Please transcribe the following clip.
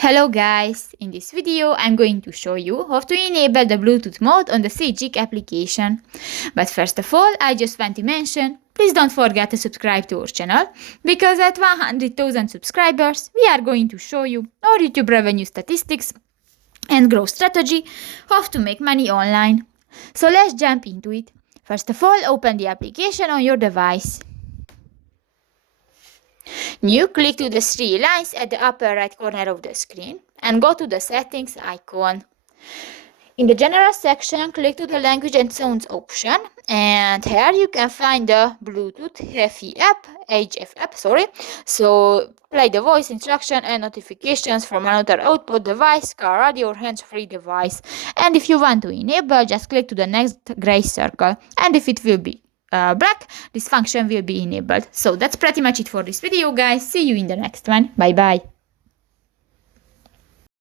Hello guys, in this video I'm going to show you how to enable the Bluetooth mode on the Sygic application. But first of all, I just want to mention, please don't forget to subscribe to our channel, because at 100,000 subscribers we are going to show you our YouTube revenue statistics and growth strategy, how to make money online. So let's jump into it. First of all, open the application on your device. New, click to the three lines at the upper right corner of the screen and go to the settings icon. In the general section, click to the language and sounds option, and here you can find the Bluetooth HF app, so play the voice instruction and notifications from another output device, car radio or hands-free device. And if you want to enable, just click to the next gray circle, and if it will be black, this function will be enabled. So that's pretty much it for this video, guys. See you in the next one. Bye bye.